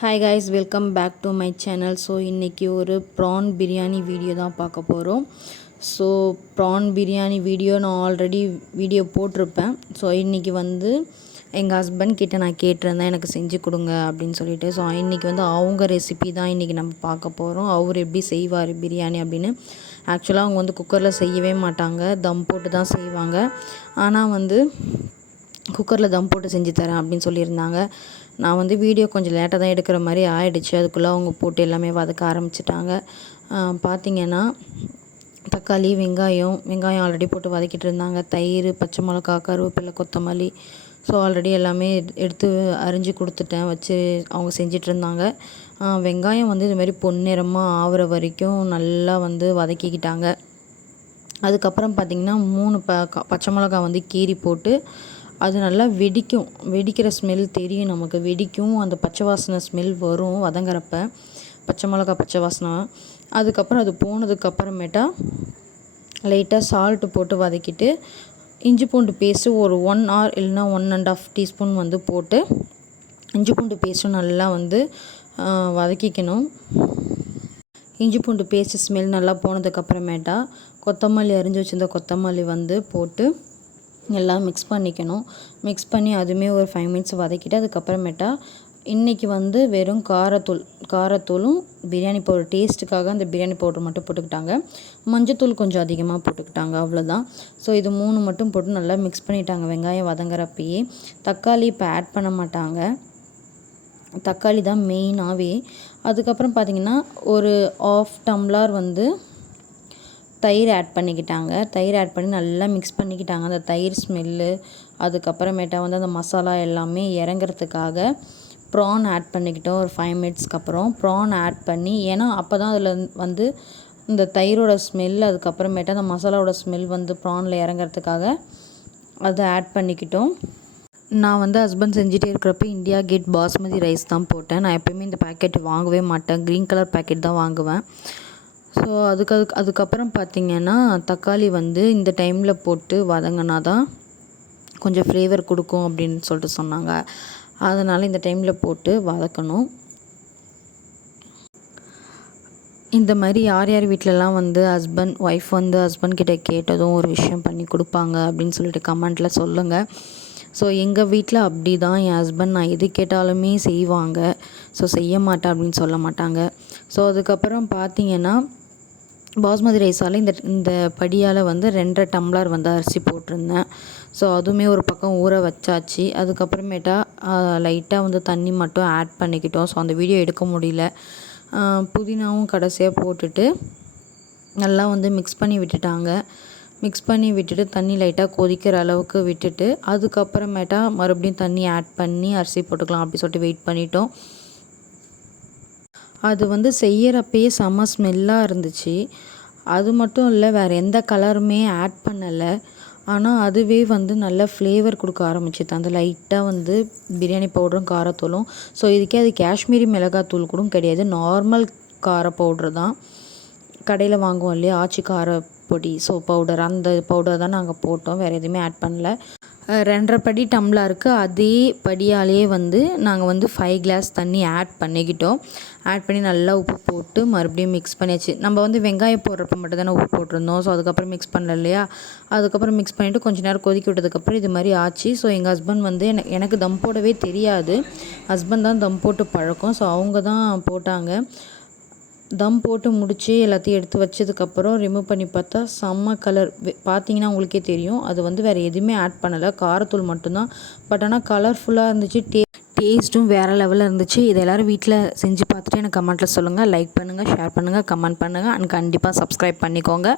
Hi guys, welcome back to my channel. So இன்றைக்கி ஒரு prawn biryani video தான் பார்க்க போகிறோம். ஸோ ப்ரான் பிரியாணி வீடியோ நான் ஆல்ரெடி வீடியோ போட்டிருப்பேன். ஸோ இன்றைக்கி வந்து எங்கள் ஹஸ்பண்ட் கிட்டே நான் கேட்டிருந்தேன் எனக்கு செஞ்சு கொடுங்க அப்படின்னு சொல்லிட்டு. ஸோ இன்றைக்கி வந்து அவங்க ரெசிபி தான் இன்றைக்கி நம்ம பார்க்க போகிறோம். அவர் எப்படி செய்வார் பிரியாணி அப்படின்னு. ஆக்சுவலாக அவங்க வந்து குக்கரில் செய்யவே மாட்டாங்க, தம் போட்டு தான் செய்வாங்க. ஆனால் வந்து குக்கரில் தம் போட்டு செஞ்சு தரேன் அப்படின்னு சொல்லியிருந்தாங்க. நான் வந்து வீடியோ கொஞ்சம் லேட்டாக தான் எடுக்கிற மாதிரி ஆகிடுச்சு. அதுக்குள்ளே அவங்க போட்டு எல்லாமே வதக்க ஆரம்பிச்சிட்டாங்க. பார்த்திங்கன்னா தக்காளி, வெங்காயம் ஆல்ரெடி போட்டு வதக்கிட்டு இருந்தாங்க. தயிர், பச்சை மிளகா, கருவேப்பிலை, கொத்தமல்லி, ஸோ ஆல்ரெடி எல்லாமே எடுத்து அரிஞ்சு கொடுத்துட்டேன், வச்சு அவங்க செஞ்சிட்டு இருந்தாங்க. வெங்காயம் வந்து இதுமாரி பொன்னிறமாக ஆகிற வரைக்கும் நல்லா வந்து வதக்கிக்கிட்டாங்க. அதுக்கப்புறம் பார்த்திங்கன்னா 3 பச்சை மிளகா வந்து கீறி போட்டு அது நல்லா வெடிக்கிற ஸ்மெல் தெரியும் நமக்கு. வெடிக்கும், அந்த பச்சை வாசனை ஸ்மெல் வரும் வதங்குறப்ப, பச்சை மிளகா பச்சை வாசனை. அதுக்கப்புறம் அது போனதுக்கப்புறமேட்டா லைட்டாக சால்ட்டு போட்டு வதக்கிட்டு இஞ்சி பூண்டு பேஸ்ட்டு ஒரு 1 hour இல்லைனா 1.5 டீஸ்பூன் வந்து போட்டு இஞ்சி பூண்டு பேஸ்ட்டும் நல்லா வந்து வதக்கிக்கணும். இஞ்சி பூண்டு பேஸ்ட்டு ஸ்மெல் நல்லா போனதுக்கப்புறமேட்டா கொத்தமல்லி, அரிஞ்சு வச்சுருந்த கொத்தமல்லி வந்து போட்டு எல்லாம் மிக்ஸ் பண்ணிக்கணும். மிக்ஸ் பண்ணி அதுவுமே ஒரு 5 minutes வதக்கிட்டு அதுக்கப்புறமேட்டா இன்றைக்கி வந்து வெறும் காரத்தூளும் பிரியாணி பவுடர் டேஸ்ட்டுக்காக அந்த பிரியாணி பவுடர் மட்டும் போட்டுக்கிட்டாங்க. மஞ்சத்தூள் கொஞ்சம் அதிகமாக போட்டுக்கிட்டாங்க, அவ்வளோதான். ஸோ இது 3 மட்டும் போட்டு நல்லா மிக்ஸ் பண்ணிட்டாங்க வெங்காயம் வதங்குறப்பயே. தக்காளி இப்போ ஆட் பண்ண மாட்டாங்க, தக்காளி தான் மெயினாகவே. அதுக்கப்புறம் பார்த்திங்கன்னா ஒரு 1/2 tumbler வந்து தயிர் ஆட் பண்ணிக்கிட்டாங்க. தயிர் ஆட் பண்ணி நல்லா மிக்ஸ் பண்ணிக்கிட்டாங்க. அந்த தயிர் ஸ்மெல்லு, அதுக்கப்புறமேட்டா வந்து அந்த மசாலா எல்லாமே இறங்குறதுக்காக ப்ரான் ஆட் பண்ணிக்கிட்டோம். ஒரு 5 minutesக்கு அப்புறம் ப்ரான் ஆட் பண்ணி, ஏன்னா அப்போ தான் அதில் வந்து இந்த தயிரோட ஸ்மெல், அதுக்கப்புறமேட்டா அந்த மசாலாவோட ஸ்மெல் வந்து ப்ரானில் இறங்குறதுக்காக அதை ஆட் பண்ணிக்கிட்டோம். நான் வந்து ஹஸ்பண்ட் செஞ்சுட்டே இருக்கிறப்ப இந்தியா கேட் பாஸ்மதி ரைஸ் தான் போட்டேன். நான் எப்போயுமே இந்த பேக்கெட் வாங்கவே மாட்டேன், க்ரீன் கலர் பேக்கெட் தான் வாங்குவேன். ஸோ அதுக்கப்புறம் பார்த்திங்கன்னா தக்காளி வந்து இந்த டைமில் போட்டு வதங்கினா தான் கொஞ்சம் ஃப்ளேவர் கொடுக்கும் அப்படின்னு சொல்லிட்டு சொன்னாங்க. அதனால் இந்த டைமில் போட்டு வதக்கணும். இந்த மாதிரி யார் யார் வீட்டிலலாம் வந்து ஒய்ஃப் வந்து ஹஸ்பண்ட் கிட்டே கேட்டதும் ஒரு விஷயம் பண்ணி கொடுப்பாங்க அப்படின்னு சொல்லிட்டு கமெண்ட்டில் சொல்லுங்கள். ஸோ எங்கள் வீட்டில் அப்படி தான், என் ஹஸ்பண்ட் நான் எது கேட்டாலுமே செய்வாங்க. ஸோ செய்ய மாட்டேன் அப்படின்னு சொல்ல மாட்டாங்க. ஸோ அதுக்கப்புறம் பார்த்திங்கன்னா பாஸ்மதி ரைஸால் இந்த படியால் வந்து 2.5 tumbler வந்து அரிசி போட்டிருந்தேன். ஸோ அதுவுமே ஒரு பக்கம் ஊற வச்சாச்சு. அதுக்கப்புறமேட்டா லைட்டாக வந்து தண்ணி மட்டும் ஆட் பண்ணிக்கிட்டோம். ஸோ அந்த வீடியோ எடுக்க முடியல. புதினாவும் கடைசியாக போட்டுட்டு நல்லா வந்து மிக்ஸ் பண்ணி விட்டுட்டாங்க. மிக்ஸ் பண்ணி விட்டுட்டு தண்ணி லைட்டாக கொதிக்கிற அளவுக்கு விட்டுட்டு அதுக்கப்புறமேட்டா மறுபடியும் தண்ணி ஆட் பண்ணி அரிசி போட்டுக்கலாம் அப்படி சொல்லிட்டு வெயிட் பண்ணிட்டோம். அது வந்து செய்கிறப்பயே செம்ம ஸ்மெல்லாக இருந்துச்சு. அது மட்டும் இல்லை, வேறு எந்த கலருமே ஆட் பண்ணலை. ஆனால் அதுவே வந்து நல்ல ஃப்ளேவர் கொடுக்க ஆரம்பிச்சிது. அந்த லைட்டாக வந்து பிரியாணி பவுடரும் காரத்தூளும். ஸோ இதுக்கே அது காஷ்மீரி மிளகாத்தூள் கூட கிடையாது, நார்மல் கார பவுட்ரு தான். கடையில் வாங்குவோம் இல்லையா, ஆச்சி கார பொடி, ஸோ பவுடர், அந்த பவுடர் தான் நாங்கள் போட்டோம், வேறு எதுவுமே ஆட் பண்ணல. 2.5 படி டம்ளருக்கு அதே படியாலேயே வந்து நாங்கள் வந்து 5 glass தண்ணி ஆட் பண்ணிக்கிட்டோம். ஆட் பண்ணி நல்லா உப்பு போட்டு மறுபடியும் மிக்ஸ் பண்ணியாச்சு. நம்ம வந்து வெங்காயம் போடுறப்ப மட்டும் தானே உப்பு போட்டிருந்தோம். ஸோ அதுக்கப்புறம் மிக்ஸ் பண்ணல இல்லையா, அதுக்கப்புறம் மிக்ஸ் பண்ணிவிட்டு கொஞ்சம் நேரம் கொதிக்க விட்டதுக்கப்புறம் இது மாதிரி ஆச்சு. ஸோ எங்கள் ஹஸ்பண்ட் வந்து எனக்கு தம் போடவே தெரியாது, ஹஸ்பண்ட் தான் தம் போட்டு பழக்கம். ஸோ அவங்க தான் போட்டாங்க. தம் போட்டு முடித்து எல்லாத்தையும் எடுத்து வச்சதுக்கப்புறம் ரிமூவ் பண்ணி பார்த்தா செம்ம கலர். பார்த்தீங்கன்னா உங்களுக்கே தெரியும், அது வந்து வேறு எதுவுமே ஆட் பண்ணலை, காரத்தூள் மட்டும்தான். பட் ஆனால் கலர்ஃபுல்லாக இருந்துச்சு, டேஸ்ட்டும் வேறு லெவலில் இருந்துச்சு. இதை எல்லோரும் வீட்டில் செஞ்சு பார்த்துட்டு எனக்கு கமெண்ட்டில் சொல்லுங்கள். லைக் பண்ணுங்கள், ஷேர் பண்ணுங்கள், கமெண்ட் பண்ணுங்கள், அண்ட் கண்டிப்பாக சப்ஸ்கிரைப் பண்ணிக்கோங்க.